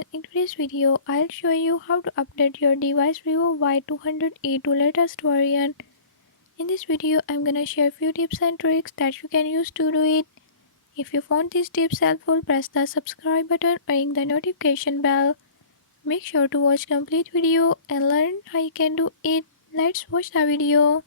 and in today's video I'll show you how to update your device Vivo Y200e to latest version. In this video I'm gonna share few tips and tricks that you can use to do it. If you found these tips helpful, press the subscribe button, ring the notification bell. Make sure to watch complete video and learn how you can do it. Let's watch the video.